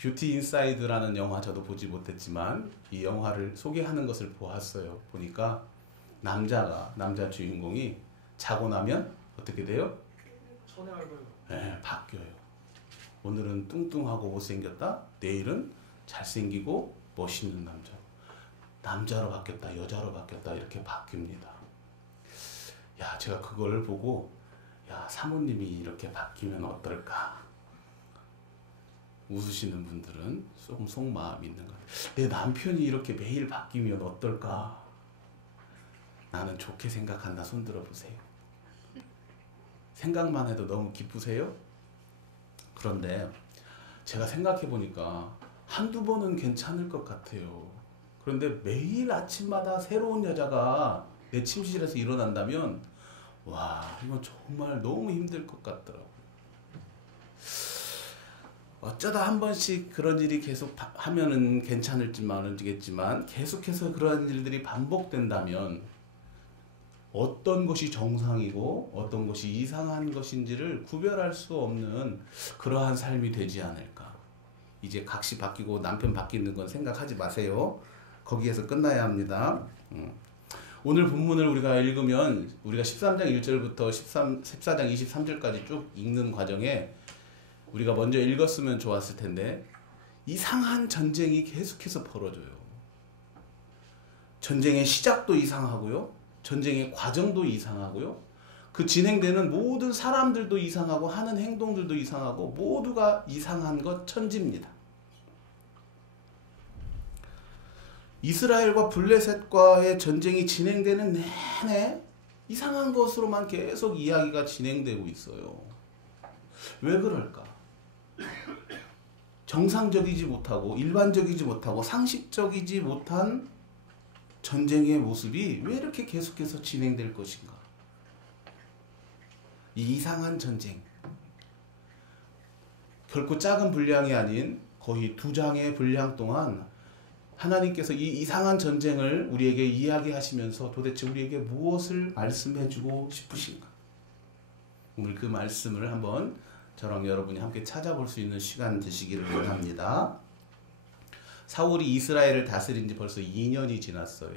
뷰티 인사이드라는 영화 저도 보지 못했지만 이 영화를 소개하는 것을 보았어요. 보니까 남자 주인공이 자고 나면 어떻게 돼요? 전에 알고요. 네, 바뀌어요. 오늘은 뚱뚱하고 못생겼다. 내일은 잘생기고 멋있는 남자로 바뀌었다. 여자로 바뀌었다. 이렇게 바뀝니다. 야, 제가 그걸 보고 야, 사모님이 이렇게 바뀌면 어떨까? 웃으시는 분들은 좀 속마음이 있는 거예요. 내 남편이 이렇게 매일 바뀌면 어떨까? 나는 좋게 생각한다. 손 들어보세요. 생각만 해도 너무 기쁘세요? 그런데 제가 생각해 보니까 한두 번은 괜찮을 것 같아요. 그런데 매일 아침마다 새로운 여자가 내 침실에서 일어난다면 와, 이건 정말 너무 힘들 것 같더라고요. 어쩌다 한 번씩 그런 일이 계속 하면은 괜찮을지만은 모르겠지만 계속해서 그런 일들이 반복된다면 어떤 것이 정상이고 어떤 것이 이상한 것인지를 구별할 수 없는 그러한 삶이 되지 않을까. 이제 각시 바뀌고 남편 바뀌는 건 생각하지 마세요. 거기에서 끝나야 합니다. 오늘 본문을 우리가 읽으면 우리가 13장 1절부터 14장 23절까지 쭉 읽는 과정에 우리가 먼저 읽었으면 좋았을 텐데 이상한 전쟁이 계속해서 벌어져요. 전쟁의 시작도 이상하고요. 전쟁의 과정도 이상하고요. 그 진행되는 모든 사람들도 이상하고 하는 행동들도 이상하고 모두가 이상한 것 천지입니다. 이스라엘과 블레셋과의 전쟁이 진행되는 내내 이상한 것으로만 계속 이야기가 진행되고 있어요. 왜 그럴까? 정상적이지 못하고 일반적이지 못하고 상식적이지 못한 전쟁의 모습이 왜 이렇게 계속해서 진행될 것인가? 이 이상한 전쟁, 결코 작은 분량이 아닌 거의 2장의 분량 동안 하나님께서 이 이상한 전쟁을 우리에게 이야기하시면서 도대체 우리에게 무엇을 말씀해주고 싶으신가? 오늘 그 말씀을 한번 저랑 여러분이 함께 찾아볼 수 있는 시간 되시기를 원합니다. 사울이 이스라엘을 다스린 지 벌써 2년이 지났어요.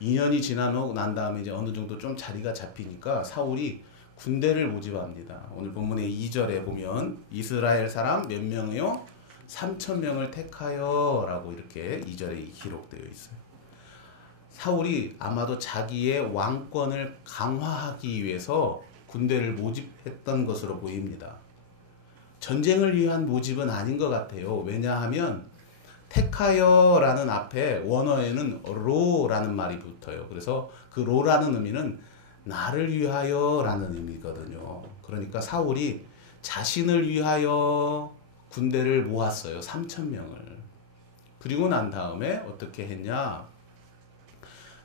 2년이 지난 다음에 이제 어느 정도 좀 자리가 잡히니까 사울이 군대를 모집합니다. 오늘 본문의 2절에 보면 이스라엘 사람 몇 명이요? 3,000명을 택하여 라고 이렇게 2절에 기록되어 있어요. 사울이 아마도 자기의 왕권을 강화하기 위해서 군대를 모집했던 것으로 보입니다. 전쟁을 위한 모집은 아닌 것 같아요. 왜냐하면 택하여라는 앞에 원어에는 로라는 말이 붙어요. 그래서 그 로라는 의미는 나를 위하여라는 의미거든요. 그러니까 사울이 자신을 위하여 군대를 모았어요. 3,000명을. 그리고 난 다음에 어떻게 했냐?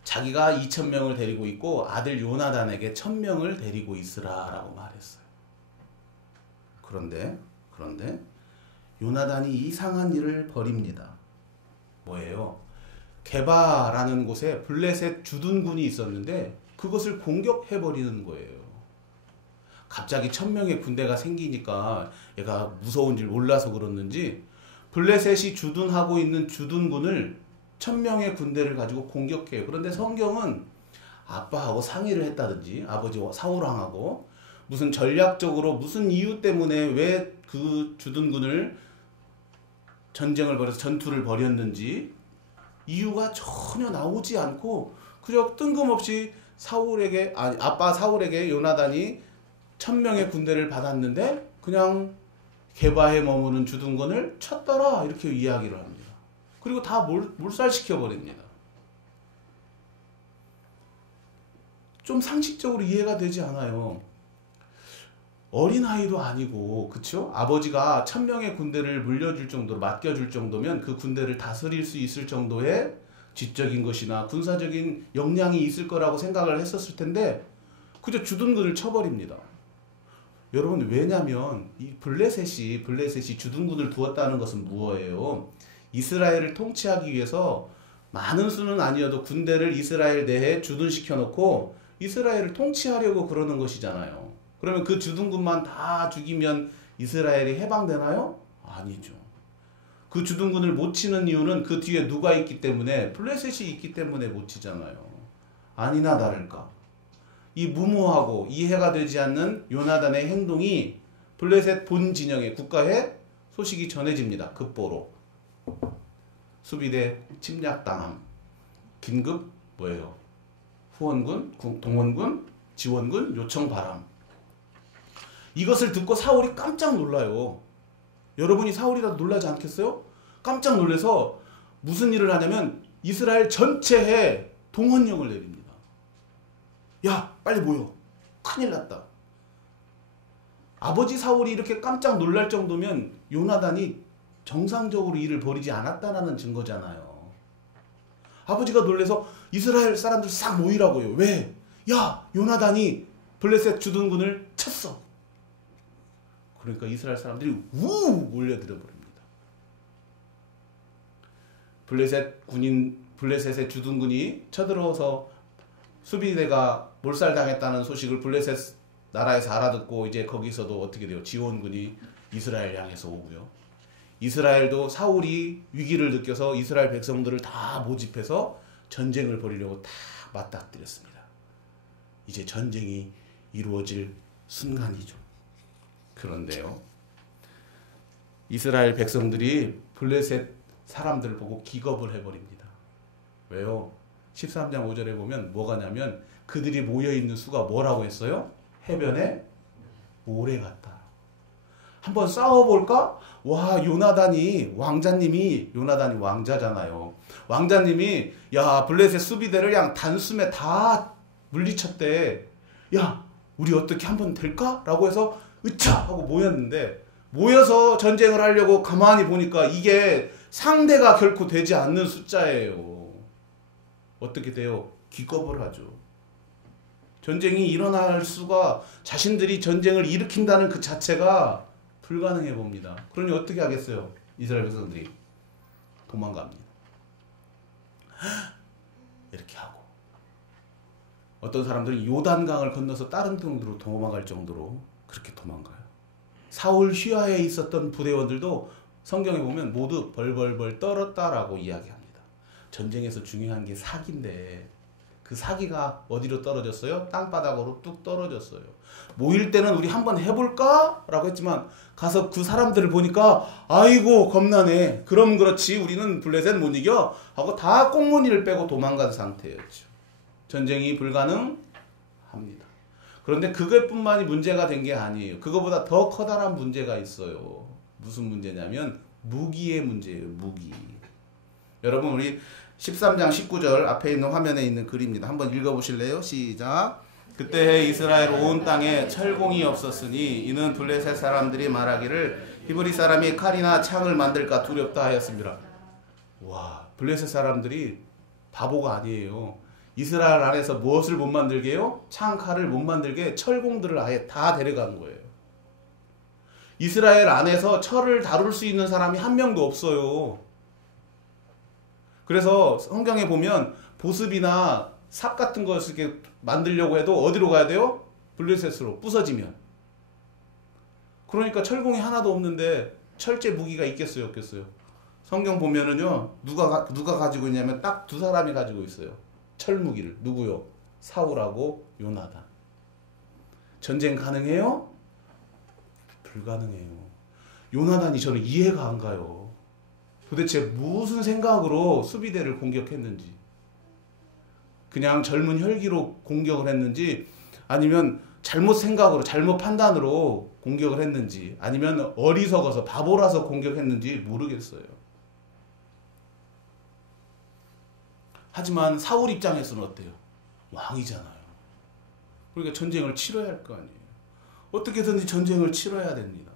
자기가 2,000명을 데리고 있고 아들 요나단에게 1,000명을 데리고 있으라라고 말했어요. 그런데 요나단이 이상한 일을 벌입니다. 뭐예요? 게바라는 곳에 블레셋 주둔군이 있었는데 그것을 공격해버리는 거예요. 갑자기 1,000명의 군대가 생기니까 얘가 무서운 줄 몰라서 그렇는지 블레셋이 주둔하고 있는 주둔군을 1,000명의 군대를 가지고 공격해요. 그런데 성경은 아빠하고 상의를 했다든지 아버지 사울왕하고 무슨 전략적으로 무슨 이유 때문에 왜 그 주둔군을 전쟁을 벌여서 전투를 벌였는지 이유가 전혀 나오지 않고 그저 뜬금없이 아빠 사울에게 요나단이 1,000명의 군대를 받았는데 그냥 게바에 머무는 주둔군을 쳤더라 이렇게 이야기를 합니다. 그리고 다 몰살시켜 버립니다. 좀 상식적으로 이해가 되지 않아요. 어린아이도 아니고 그쵸? 아버지가 1,000명의 군대를 물려줄 정도로 맡겨줄 정도면 그 군대를 다스릴 수 있을 정도의 지적인 것이나 군사적인 역량이 있을 거라고 생각을 했었을 텐데 그저 주둔군을 쳐버립니다. 여러분 왜냐면 이 블레셋이 주둔군을 두었다는 것은 무엇이에요? 이스라엘을 통치하기 위해서 많은 수는 아니어도 군대를 이스라엘 내에 주둔시켜 놓고 이스라엘을 통치하려고 그러는 것이잖아요. 그러면 그 주둔군만 다 죽이면 이스라엘이 해방되나요? 아니죠. 그 주둔군을 못 치는 이유는 그 뒤에 누가 있기 때문에, 블레셋이 있기 때문에 못 치잖아요. 아니나 다를까. 이 무모하고 이해가 되지 않는 요나단의 행동이 블레셋 본 진영의 국가에 소식이 전해집니다. 급보로. 수비대 침략당함. 긴급 뭐예요? 후원군, 동원군, 지원군 요청 바람. 이것을 듣고 사울이 깜짝 놀라요. 여러분이 사울이라도 놀라지 않겠어요? 깜짝 놀라서 무슨 일을 하냐면 이스라엘 전체에 동원령을 내립니다. 야, 빨리 모여. 큰일 났다. 아버지 사울이 이렇게 깜짝 놀랄 정도면 요나단이 정상적으로 일을 벌이지 않았다는 증거잖아요. 아버지가 놀라서 이스라엘 사람들 싹 모이라고요. 왜? 야, 요나단이 블레셋 주둔군을 쳤어. 그러니까 이스라엘 사람들이 우 몰려들어 버립니다. 블레셋의 주둔군이 쳐들어서 수비대가 몰살당했다는 소식을 블레셋 나라에서 알아듣고 이제 거기서도 어떻게 돼요? 지원군이 이스라엘 향해서 오고요. 이스라엘도 사울이 위기를 느껴서 이스라엘 백성들을 다 모집해서 전쟁을 벌이려고 다 맞닥뜨렸습니다. 이제 전쟁이 이루어질 순간이죠. 그런데요, 이스라엘 백성들이 블레셋 사람들을 보고 기겁을 해버립니다. 왜요? 13장 5절에 보면 뭐가 냐면 그들이 모여있는 수가 뭐라고 했어요? 해변에 모래 같다. 한번 싸워볼까? 와, 요나단이 왕자잖아요. 왕자님이 야, 블레셋 수비대를 그냥 단숨에 다 물리쳤대. 야, 우리 어떻게 한번 될까? 라고 해서 으차 하고 모였는데, 모여서 전쟁을 하려고 가만히 보니까 이게 상대가 결코 되지 않는 숫자예요. 어떻게 돼요? 기겁을 하죠. 전쟁이 일어날 수가, 자신들이 전쟁을 일으킨다는 그 자체가 불가능해 봅니다. 그러니 어떻게 하겠어요? 이스라엘 백성들이 도망갑니다. 이렇게 하고, 어떤 사람들은 요단강을 건너서 다른 동으로 도망갈 정도로 그렇게 도망가요. 사울 휘하에 있었던 부대원들도 성경에 보면 모두 벌벌벌 떨었다라고 이야기합니다. 전쟁에서 중요한 게 사기인데 그 사기가 어디로 떨어졌어요? 땅바닥으로 뚝 떨어졌어요. 모일 때는 우리 한번 해볼까? 라고 했지만 가서 그 사람들을 보니까 아이고 겁나네. 그럼 그렇지 우리는 블레셋 못 이겨 하고 다 꽁무니를 빼고 도망간 상태였죠. 전쟁이 불가능합니다. 그런데 그것뿐만이 문제가 된 게 아니에요. 그거보다 더 커다란 문제가 있어요. 무슨 문제냐면 무기의 문제예요. 무기. 여러분 우리 13장 19절 앞에 있는 화면에 있는 글입니다. 한번 읽어보실래요? 시작. 그때 이스라엘 온 땅에 철공이 없었으니 이는 블레셋 사람들이 말하기를 히브리 사람이 칼이나 창을 만들까 두렵다 하였습니다. 와, 블레셋 사람들이 바보가 아니에요. 이스라엘 안에서 무엇을 못 만들게 해요? 창, 칼을 못 만들게 철공들을 아예 다 데려간 거예요. 이스라엘 안에서 철을 다룰 수 있는 사람이 한 명도 없어요. 그래서 성경에 보면 보습이나 삽 같은 것을 이렇게 만들려고 해도 어디로 가야 돼요? 블레셋으로 부서지면. 그러니까 철공이 하나도 없는데 철제 무기가 있겠어요, 없겠어요? 성경 보면은요, 누가 가지고 있냐면 딱 두 사람이 가지고 있어요. 철무기를. 누구요? 사울하고 요나단. 전쟁 가능해요? 불가능해요. 요나단이 저는 이해가 안 가요. 도대체 무슨 생각으로 수비대를 공격했는지. 그냥 젊은 혈기로 공격을 했는지, 아니면 잘못 생각으로, 잘못 판단으로 공격을 했는지, 아니면 어리석어서 바보라서 공격했는지 모르겠어요. 하지만 사울 입장에서는 어때요? 왕이잖아요. 그러니까 전쟁을 치러야 할 거 아니에요. 어떻게든지 전쟁을 치러야 됩니다.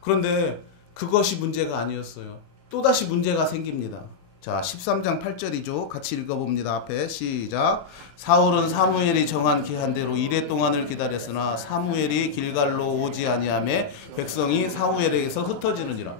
그런데 그것이 문제가 아니었어요. 또다시 문제가 생깁니다. 자, 13장 8절이죠. 같이 읽어봅니다. 앞에 시작. 사울은 사무엘이 정한 기한대로 이레 동안을 기다렸으나 사무엘이 길갈로 오지 아니하매 백성이 사무엘에게서 흩어지느니라.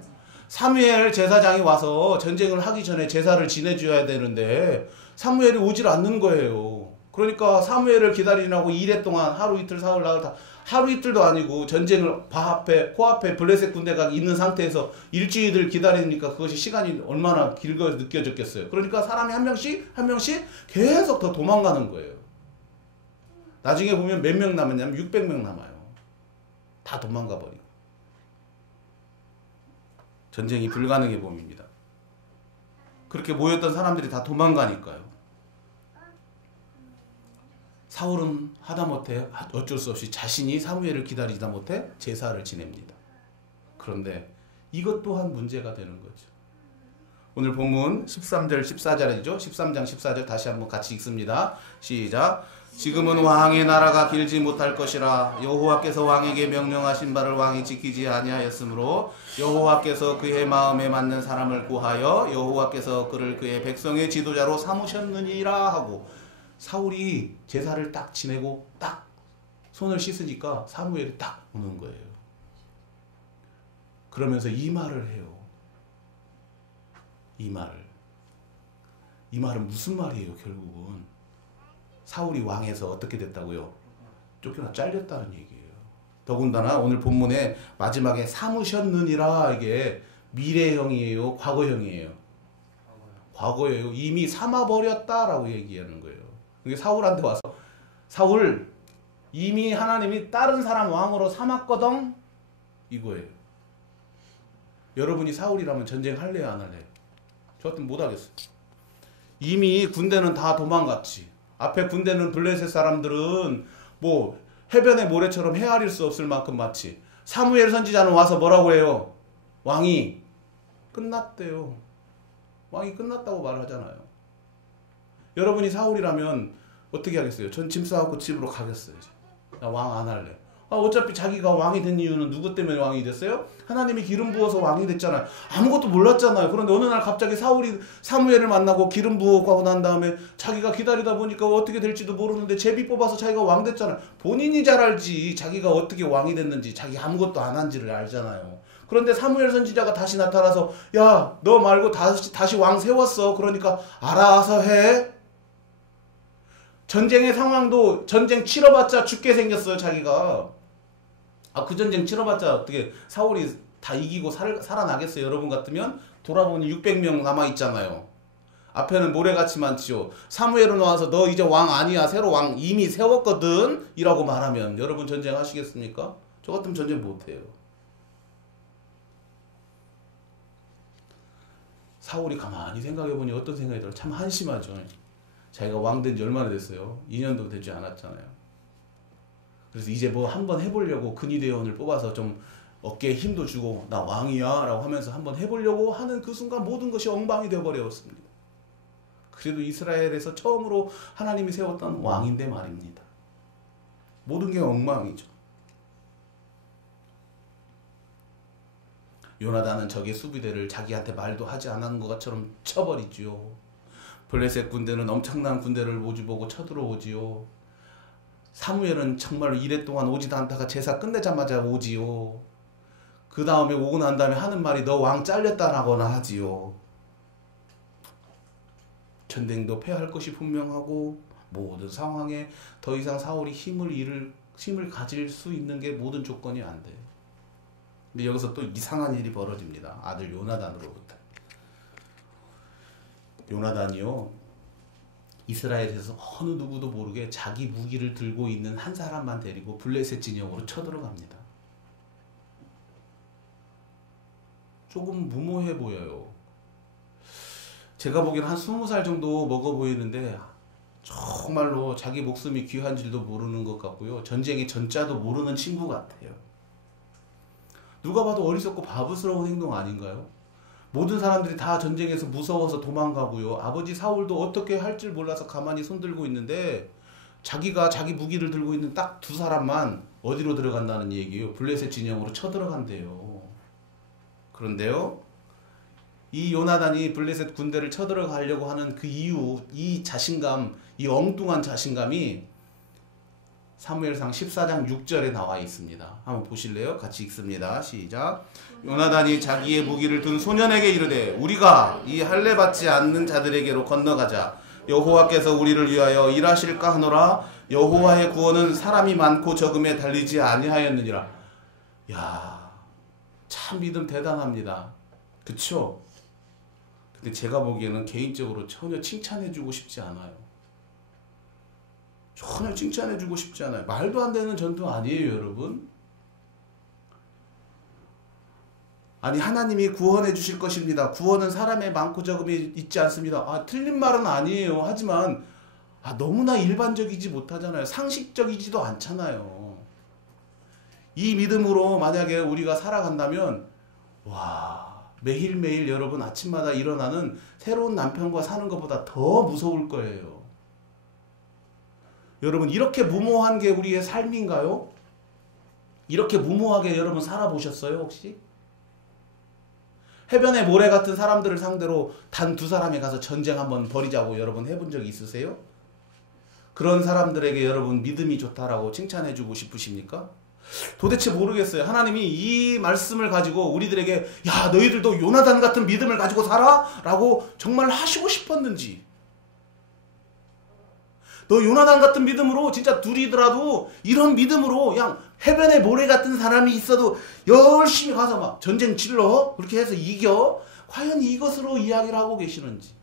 사무엘 제사장이 와서 전쟁을 하기 전에 제사를 지내줘야 되는데 사무엘이 오질 않는 거예요. 그러니까 사무엘을 기다리라고 이래 동안 하루 이틀 사흘 나흘 다 하루 이틀도 아니고 전쟁을 코앞에 블레셋 군대가 있는 상태에서 일주일을 기다리니까 그것이 시간이 얼마나 길게 느껴졌겠어요. 그러니까 사람이 한 명씩 계속 더 도망가는 거예요. 나중에 보면 몇 명 남았냐면 600명 남아요. 다 도망가 버리고. 전쟁이 불가능해 보입니다. 그렇게 모였던 사람들이 다 도망가니까요. 사울은 하다못해 어쩔 수 없이 자신이 사무엘을 기다리다 못해 제사를 지냅니다. 그런데 이것 또한 문제가 되는 거죠. 오늘 본문 13절 14절이죠. 13장 14절 다시 한번 같이 읽습니다. 시작. 지금은 왕의 나라가 길지 못할 것이라 여호와께서 왕에게 명령하신 바를 왕이 지키지 아니하였으므로 여호와께서 그의 마음에 맞는 사람을 구하여 여호와께서 그를 그의 백성의 지도자로 삼으셨느니라 하고 사울이 제사를 딱 지내고 딱 손을 씻으니까 사무엘이 딱 오는 거예요. 그러면서 이 말을 해요. 이 말은 무슨 말이에요? 결국은 사울이 왕에서 어떻게 됐다고요? 쫓겨나 잘렸다는 얘기예요. 더군다나 오늘 본문에 마지막에 삼으셨느니라 이게 미래형이에요? 과거형이에요? 과거예요. 이미 삼아버렸다라고 얘기하는 거예요. 이게 사울한테 와서 사울 이미 하나님이 다른 사람 왕으로 삼았거든 이거예요. 여러분이 사울이라면 전쟁할래요 안 할래요? 저 같으면 못하겠어요. 이미 군대는 다 도망갔지. 앞에 군대는 블레셋 사람들은 뭐 해변의 모래처럼 헤아릴 수 없을 만큼 많지. 사무엘 선지자는 와서 뭐라고 해요? 왕이 끝났대요. 왕이 끝났다고 말하잖아요. 여러분이 사울이라면 어떻게 하겠어요? 전 짐 싸갖고 집으로 가겠어요. 나 왕 안 할래. 어차피 자기가 왕이 된 이유는 누구 때문에 왕이 됐어요? 하나님이 기름 부어서 왕이 됐잖아요. 아무것도 몰랐잖아요. 그런데 어느 날 갑자기 사무엘을 만나고 기름 부어가고 난 다음에 자기가 기다리다 보니까 어떻게 될지도 모르는데 제비 뽑아서 자기가 왕 됐잖아요. 본인이 잘 알지. 자기가 어떻게 왕이 됐는지 자기 아무것도 안 한지를 알잖아요. 그런데 사무엘 선지자가 다시 나타나서 야, 너 말고 다시 왕 세웠어. 그러니까 알아서 해. 전쟁의 상황도 전쟁 치러봤자 죽게 생겼어요. 자기가. 그 전쟁 치러봤자 어떻게 사울이 다 이기고 살아나겠어요. 여러분 같으면 돌아보니 600명 남아있잖아요. 앞에는 모래같이 많지요. 사무엘은 와서 너 이제 왕 아니야. 새로 왕 이미 세웠거든 이라고 말하면 여러분 전쟁하시겠습니까? 저 같으면 전쟁 못해요. 사울이 가만히 생각해보니 어떤 생각이 들어요? 참 한심하죠. 자기가 왕 된 지 얼마나 됐어요? 2년도 되지 않았잖아요. 그래서 이제 뭐 한번 해보려고 근위대원을 뽑아서 좀 어깨에 힘도 주고 나 왕이야 라고 하면서 한번 해보려고 하는 그 순간 모든 것이 엉망이 되어버렸습니다. 그래도 이스라엘에서 처음으로 하나님이 세웠던 왕인데 말입니다. 모든 게 엉망이죠. 요나단은 적의 수비대를 자기한테 말도 하지 않은 것처럼 쳐버리지요. 블레셋 군대는 엄청난 군대를 모집보고 쳐들어오지요. 사무엘은 정말로 이래 동안 오지도 않다가 제사 끝내자마자 오지요. 그 다음에 오고 난 다음에 하는 말이 너 왕 잘렸다라거나 하지요. 전쟁도 패할 것이 분명하고 모든 상황에 더 이상 사울이 힘을 가질 수 있는 게 모든 조건이 안 돼. 근데 여기서 또 이상한 일이 벌어집니다. 아들 요나단으로부터. 요나단이요. 이스라엘에서 어느 누구도 모르게 자기 무기를 들고 있는 한 사람만 데리고 블레셋 진영으로 쳐들어갑니다. 조금 무모해 보여요. 제가 보기에는 한 20살 정도 먹어 보이는데 정말로 자기 목숨이 귀한 줄도 모르는 것 같고요. 전쟁의 전자도 모르는 친구 같아요. 누가 봐도 어리석고 바보스러운 행동 아닌가요? 모든 사람들이 다 전쟁에서 무서워서 도망가고요. 아버지 사울도 어떻게 할 줄 몰라서 가만히 손들고 있는데 자기가 자기 무기를 들고 있는 딱 2사람만 어디로 들어간다는 얘기예요. 블레셋 진영으로 쳐들어간대요. 그런데요. 이 요나단이 블레셋 군대를 쳐들어가려고 하는 그 이유, 이 자신감, 이 엉뚱한 자신감이 사무엘상 14장 6절에 나와 있습니다. 한번 보실래요? 같이 읽습니다. 시작. 요나단이 자기의 무기를 든 소년에게 이르되 우리가 이 할례 받지 않는 자들에게로 건너가자. 여호와께서 우리를 위하여 일하실까 하노라. 여호와의 구원은 사람이 많고 적음에 달리지 아니하였느니라. 야, 참 믿음 대단합니다. 그쵸? 근데 제가 보기에는 개인적으로 전혀 칭찬해주고 싶지 않아요. 전혀 칭찬해주고 싶지 않아요. 말도 안 되는 전투 아니에요, 여러분. 아니, 하나님이 구원해 주실 것입니다. 구원은 사람의 많고 적음이 있지 않습니다. 틀린 말은 아니에요. 하지만 너무나 일반적이지 못하잖아요. 상식적이지도 않잖아요. 이 믿음으로 만약에 우리가 살아간다면 매일매일 여러분 아침마다 일어나는 새로운 남편과 사는 것보다 더 무서울 거예요. 여러분, 이렇게 무모한 게 우리의 삶인가요? 이렇게 무모하게 여러분 살아보셨어요, 혹시? 해변의 모래 같은 사람들을 상대로 단 두 사람이 가서 전쟁 한번 벌이자고 여러분 해본 적이 있으세요? 그런 사람들에게 여러분 믿음이 좋다라고 칭찬해주고 싶으십니까? 도대체 모르겠어요. 하나님이 이 말씀을 가지고 우리들에게 야, 너희들도 요나단 같은 믿음을 가지고 살아? 라고 정말 하시고 싶었는지, 너 요나단 같은 믿음으로 진짜 둘이더라도 이런 믿음으로 그냥 해변에 모래 같은 사람이 있어도 열심히 가서 막 전쟁 질러 그렇게 해서 이겨? 과연 이것으로 이야기를 하고 계시는지.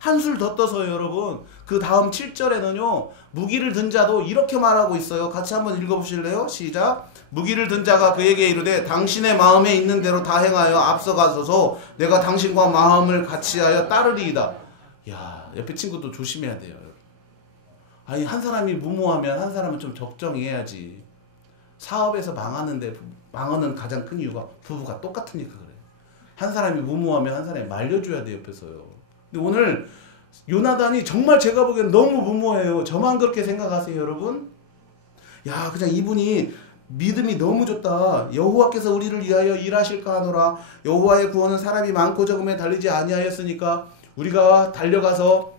한술 더 떠서 여러분 그 다음 7절에는요 무기를 든 자도 이렇게 말하고 있어요. 같이 한번 읽어보실래요? 시작. 무기를 든 자가 그에게 이르되 당신의 마음에 있는 대로 다 행하여 앞서가소서. 내가 당신과 마음을 같이하여 따르리이다. 야, 옆에 친구도 조심해야 돼요. 아니, 한 사람이 무모하면 한 사람은 좀 적정해야지. 사업에서 망하는 가장 큰 이유가 부부가 똑같으니까 그래요. 한 사람이 무모하면 한 사람이 말려줘야 돼, 옆에서요. 근데 오늘 요나단이 정말 제가 보기엔 너무 무모해요. 저만 그렇게 생각하세요, 여러분? 야, 그냥 이분이 믿음이 너무 좋다. 여호와께서 우리를 위하여 일하실까 하노라. 여호와의 구원은 사람이 많고 적음에 달리지 아니하였으니까 우리가 달려가서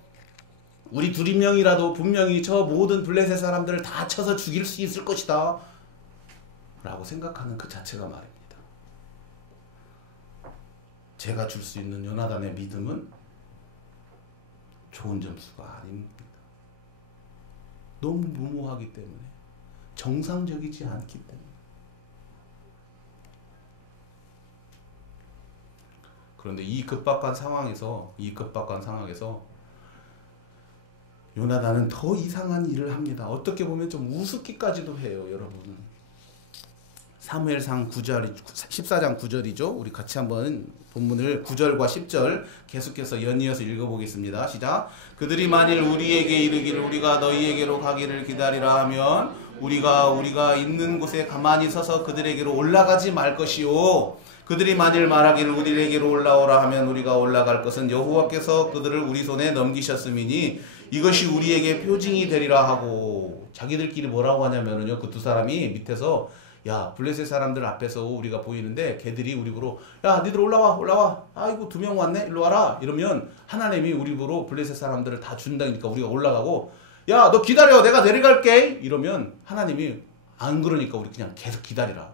우리 둘이 명이라도 분명히 저 모든 블레셋 사람들을 다 쳐서 죽일 수 있을 것이다 라고 생각하는 그 자체가 말입니다. 제가 줄 수 있는 요나단의 믿음은 좋은 점수가 아닙니다. 너무 무모하기 때문에, 정상적이지 않기 때문에. 그런데 이 급박한 상황에서 요나단은 더 이상한 일을 합니다. 어떻게 보면 좀 우습기까지도 해요, 여러분. 사무엘상 14장 9절이죠. 우리 같이 한번 본문을 9절과 10절 계속해서 연이어서 읽어보겠습니다. 시작. 그들이 만일 우리에게 이르기를 우리가 너희에게로 가기를 기다리라 하면 우리가 있는 곳에 가만히 서서 그들에게로 올라가지 말 것이요. 그들이 만일 말하기를 우리에게로 올라오라 하면 우리가 올라갈 것은 여호와께서 그들을 우리 손에 넘기셨음이니 이것이 우리에게 표징이 되리라 하고. 자기들끼리 뭐라고 하냐면요, 그 두 사람이 밑에서 야, 블레셋 사람들 앞에서 우리가 보이는데 걔들이 우리 보러 야, 니들 올라와. 아이고, 2명 왔네, 일로 와라. 이러면 하나님이 우리 보러 블레셋 사람들을 다 준다니까 우리가 올라가고, 야, 너 기다려, 내가 내려갈게. 이러면 하나님이 안 그러니까 우리 그냥 계속 기다리라.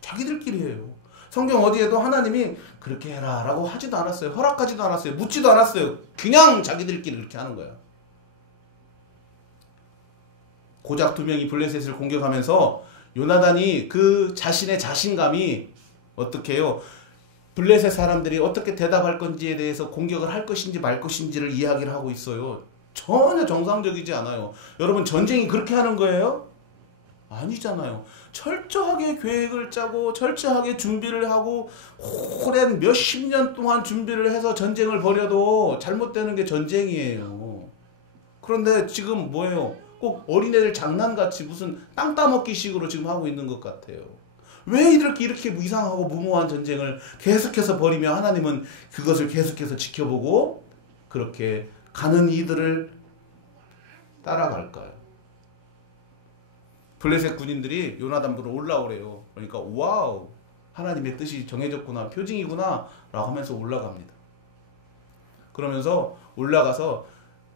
자기들끼리 해요. 성경 어디에도 하나님이 그렇게 해라 라고 하지도 않았어요. 허락하지도 않았어요. 묻지도 않았어요. 그냥 자기들끼리 그렇게 하는 거야. 고작 2명이 블레셋을 공격하면서 요나단이 그 자신의 자신감이 어떻게 해요? 블레셋 사람들이 어떻게 대답할 건지에 대해서 공격을 할 것인지 말 것인지를 이야기를 하고 있어요. 전혀 정상적이지 않아요. 여러분, 전쟁이 그렇게 하는 거예요? 아니잖아요. 철저하게 계획을 짜고 철저하게 준비를 하고 오랜 몇십 년 동안 준비를 해서 전쟁을 벌여도 잘못되는 게 전쟁이에요. 그런데 지금 뭐예요? 꼭 어린애들 장난같이 무슨 땅 따먹기 식으로 지금 하고 있는 것 같아요. 왜 이렇게 이상하고 무모한 전쟁을 계속해서 벌이며 하나님은 그것을 계속해서 지켜보고 그렇게 가는 이들을 따라갈까요? 블레셋 군인들이 요나단 보러 올라오래요. 그러니까 와우, 하나님의 뜻이 정해졌구나, 표징이구나 라고 하면서 올라갑니다. 그러면서 올라가서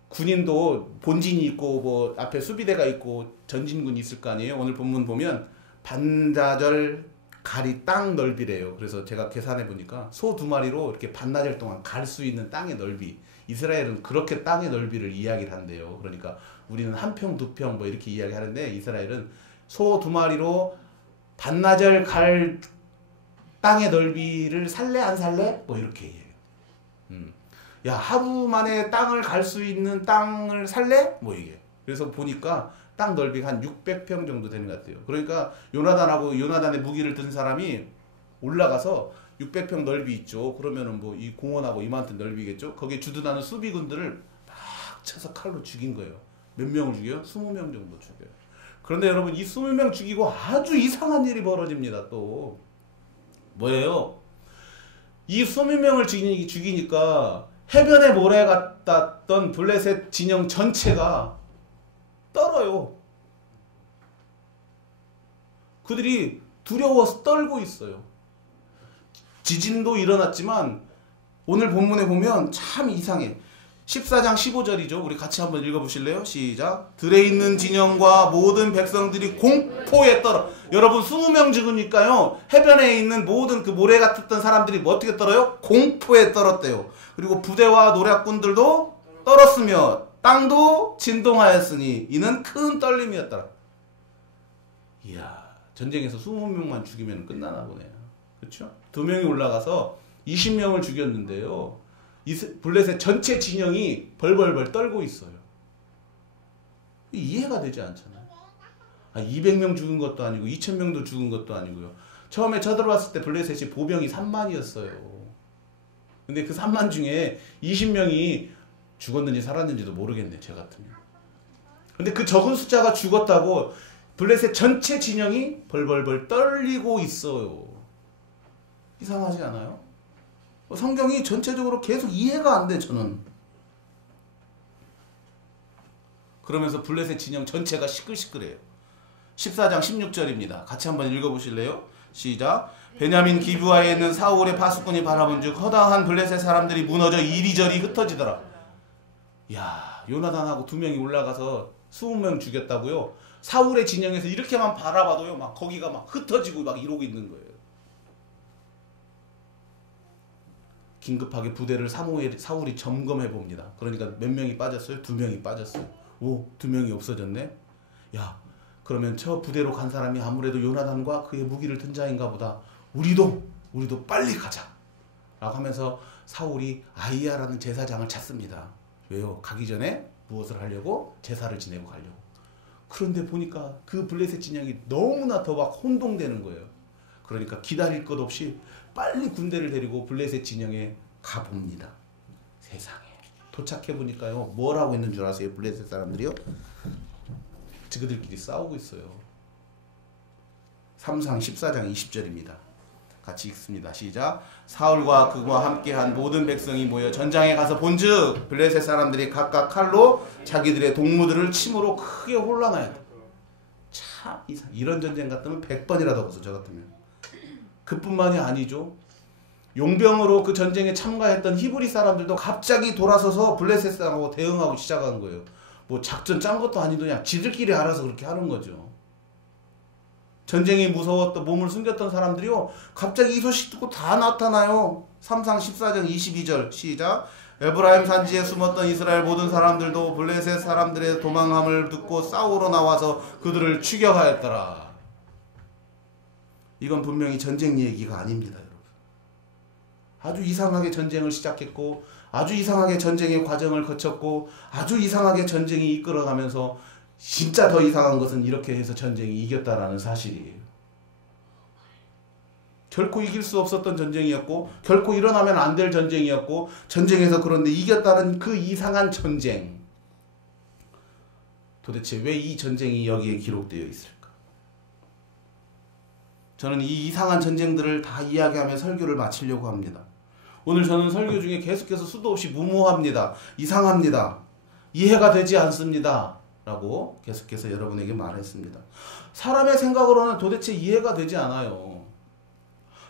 군인도 본진이 있고 뭐 앞에 수비대가 있고 전진군이 있을 거 아니에요. 오늘 본문 보면 반자절 갈이 땅 넓이래요. 그래서 제가 계산해 보니까 소 2마리로 이렇게 반나절 동안 갈 수 있는 땅의 넓이. 이스라엘은 그렇게 땅의 넓이를 이야기를 한대요. 그러니까 우리는 1평, 2평 뭐 이렇게 이야기하는데 이스라엘은 소 2마리로 반나절 갈 땅의 넓이를 살래 안 살래? 뭐 이렇게 얘기해요. 야, 하루 만에 땅을 갈 수 있는 땅을 살래? 뭐 이게. 그래서 보니까 땅 넓이가 한 600평 정도 되는 것 같아요. 그러니까 요나단의 무기를 든 사람이 올라가서 600평 넓이 있죠. 그러면은 뭐 이 공원하고 이만큼 넓이겠죠. 거기에 주둔하는 수비군들을 막 쳐서 칼로 죽인 거예요. 몇 명을 죽여요? 20명 정도 죽여요. 그런데 여러분, 이 20명 죽이고 아주 이상한 일이 벌어집니다. 또 뭐예요? 이 20명을 죽이니까 해변에 모래 같았던 블레셋 진영 전체가 떨어요. 그들이 두려워서 떨고 있어요. 지진도 일어났지만 오늘 본문에 보면 참 이상해. 14장 15절이죠. 우리 같이 한번 읽어보실래요? 시작. 들에 있는 진영과 모든 백성들이 공포에 떨어. 여러분 20명 죽으니까요. 해변에 있는 모든 그 모래 같았던 사람들이 뭐 어떻게 떨어요? 공포에 떨었대요. 그리고 부대와 노략군들도 떨었으며 땅도 진동하였으니 이는 큰 떨림이었더라. 이야, 전쟁에서 20명만 죽이면 끝나나 보네요. 그렇죠? 2명이 올라가서 20명을 죽였는데요. 블레셋 전체 진영이 벌벌벌 떨고 있어요. 이해가 되지 않잖아요. 200명 죽은 것도 아니고 2000명도 죽은 것도 아니고요. 처음에 쳐들어왔을 때 블레셋이 보병이 3만이었어요. 근데 그 3만 중에 20명이 죽었는지 살았는지도 모르겠네, 제 같으면. 근데 그 적은 숫자가 죽었다고 블레셋 전체 진영이 벌벌벌 떨리고 있어요. 이상하지 않아요? 성경이 전체적으로 계속 이해가 안 돼, 저는. 그러면서 블레셋 진영 전체가 시끌시끌해요. 14장 16절입니다. 같이 한번 읽어보실래요? 시작. 베냐민 기브아에 있는 사울의 파수꾼이 바라본즉 허다한 블레셋 사람들이 무너져 이리저리 흩어지더라. 야, 요나단하고 2명이 올라가서 20명 죽였다고요? 사울의 진영에서 이렇게만 바라봐도요, 막 거기가 막 흩어지고 막 이러고 있는 거예요. 긴급하게 부대를 사울이 점검해 봅니다. 그러니까 몇 명이 빠졌어요? 2명이 빠졌어요. 오, 2명이 없어졌네? 야, 그러면 저 부대로 간 사람이 아무래도 요나단과 그의 무기를 든 자인가 보다. 우리도 빨리 가자. 라고 하면서 사울이 아히야라는 제사장을 찾습니다. 왜요? 가기 전에 무엇을 하려고? 제사를 지내고 가려고. 그런데 보니까 그 블레셋 진영이 너무나 더 막 혼동되는 거예요. 그러니까 기다릴 것 없이 빨리 군대를 데리고 블레셋 진영에 가봅니다. 세상에. 도착해보니까요. 뭘 하고 있는 줄 아세요? 블레셋 사람들이요? 그들끼리 싸우고 있어요. 3상 14장 20절입니다. 같이 읽습니다. 시작. 사울과 그와 함께한 모든 백성이 모여 전장에 가서 본즉 블레셋 사람들이 각각 칼로 자기들의 동무들을 침으로 크게 혼란하였다. 참 이런 전쟁 같으면 100번이라도 없어, 저 같으면. 그뿐만이 아니죠. 용병으로 그 전쟁에 참가했던 히브리 사람들도 갑자기 돌아서서 블레셋 사람하고 대응하고 시작한 거예요. 뭐 작전 짠 것도 아니고 그냥 지들끼리 알아서 그렇게 하는 거죠. 전쟁이 무서웠던 몸을 숨겼던 사람들이요, 갑자기 이 소식 듣고 다 나타나요. 3상 14장 22절 시작. 에브라임 산지에 숨었던 이스라엘 모든 사람들도 블레셋 사람들의 도망함을 듣고 싸우러 나와서 그들을 추격하였더라. 이건 분명히 전쟁 얘기가 아닙니다, 여러분. 아주 이상하게 전쟁을 시작했고, 아주 이상하게 전쟁의 과정을 거쳤고, 아주 이상하게 전쟁이 이끌어가면서 진짜 더 이상한 것은 이렇게 해서 전쟁이 이겼다라는 사실이에요. 결코 이길 수 없었던 전쟁이었고, 결코 일어나면 안 될 전쟁이었고, 전쟁에서 그런데 이겼다는 그 이상한 전쟁. 도대체 왜 이 전쟁이 여기에 기록되어 있을까? 저는 이 이상한 전쟁들을 다 이야기하며 설교를 마치려고 합니다. 오늘 저는 설교 중에 계속해서 수도 없이 무모합니다. 이상합니다. 이해가 되지 않습니다. 라고 계속해서 여러분에게 말했습니다. 사람의 생각으로는 도대체 이해가 되지 않아요.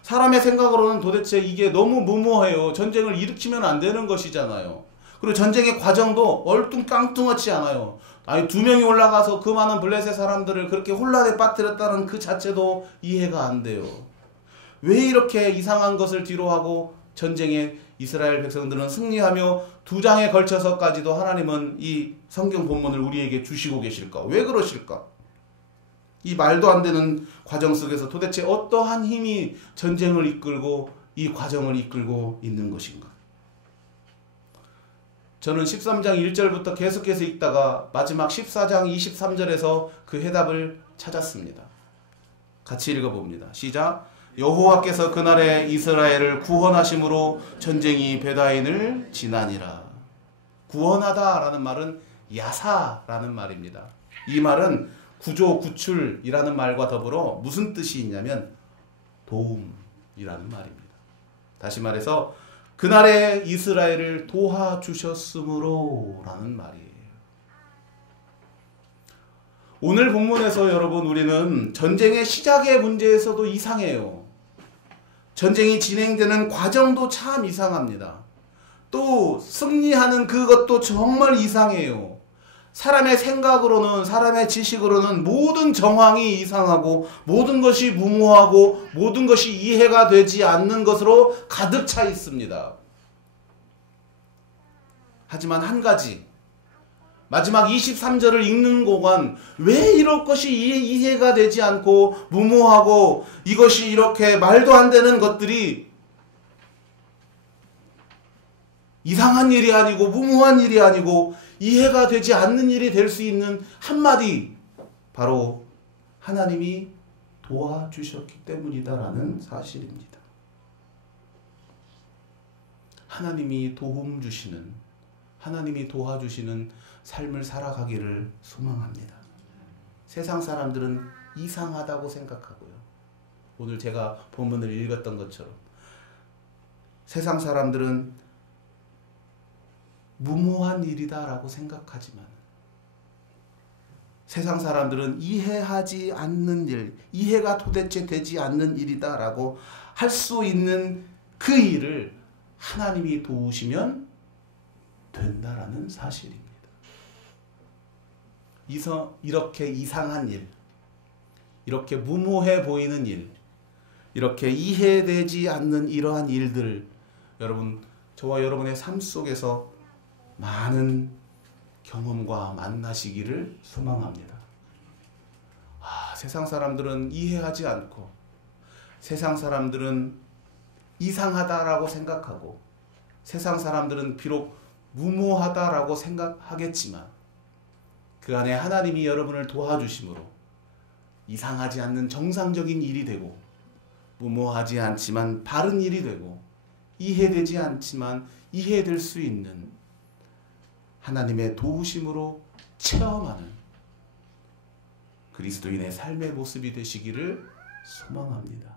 사람의 생각으로는 도대체 이게 너무 무모해요. 전쟁을 일으키면 안 되는 것이잖아요. 그리고 전쟁의 과정도 얼뚱깡뚱하지 않아요. 아니 2명이 올라가서 그 많은 블레셋 사람들을 그렇게 혼란에 빠뜨렸다는 그 자체도 이해가 안 돼요. 왜 이렇게 이상한 것을 뒤로하고 전쟁에 이스라엘 백성들은 승리하며 2장에 걸쳐서까지도 하나님은 이 성경 본문을 우리에게 주시고 계실까? 왜 그러실까? 이 말도 안 되는 과정 속에서 도대체 어떠한 힘이 전쟁을 이끌고 이 과정을 이끌고 있는 것인가? 저는 13장 1절부터 계속해서 읽다가 마지막 14장 23절에서 그 해답을 찾았습니다. 같이 읽어봅니다. 시작. 여호와께서 그날에 이스라엘을 구원하심으로 전쟁이 베다인을 지나니라. 구원하다라는 말은 야사라는 말입니다. 이 말은 구조, 구출이라는 말과 더불어 무슨 뜻이 있냐면 도움이라는 말입니다. 다시 말해서 그날에 이스라엘을 도와주셨으므로 라는 말이에요. 오늘 본문에서 여러분 우리는 전쟁의 시작의 문제에서도 이상해요. 전쟁이 진행되는 과정도 참 이상합니다. 또 승리하는 그것도 정말 이상해요. 사람의 생각으로는, 사람의 지식으로는 모든 정황이 이상하고 모든 것이 무모하고 모든 것이 이해가 되지 않는 것으로 가득 차 있습니다. 하지만 한 가지, 마지막 23절을 읽는 동안 왜 이럴 것이 이해가 되지 않고 무모하고 이것이 이렇게 말도 안 되는 것들이 이상한 일이 아니고 무모한 일이 아니고 이해가 되지 않는 일이 될 수 있는 한마디, 바로 하나님이 도와주셨기 때문이다라는 사실입니다. 하나님이 도움 주시는, 하나님이 도와주시는 삶을 살아가기를 소망합니다. 세상 사람들은 이상하다고 생각하고요. 오늘 제가 본문을 읽었던 것처럼 세상 사람들은 무모한 일이다라고 생각하지만 세상 사람들은 이해하지 않는 일, 이해가 도대체 되지 않는 일이다라고 할 수 있는 그 일을 하나님이 도우시면 된다라는 사실입니다. 이렇게 이상한 일, 이렇게 무모해 보이는 일, 이렇게 이해되지 않는 이러한 일들, 여러분, 저와 여러분의 삶 속에서 많은 경험과 만나시기를 소망합니다. 세상 사람들은 이해하지 않고 세상 사람들은 이상하다라고 생각하고 세상 사람들은 비록 무모하다라고 생각하겠지만 그 안에 하나님이 여러분을 도와주심으로 이상하지 않는 정상적인 일이 되고 무모하지 않지만 바른 일이 되고 이해되지 않지만 이해될 수 있는 하나님의 도우심으로 체험하는 그리스도인의 삶의 모습이 되시기를 소망합니다.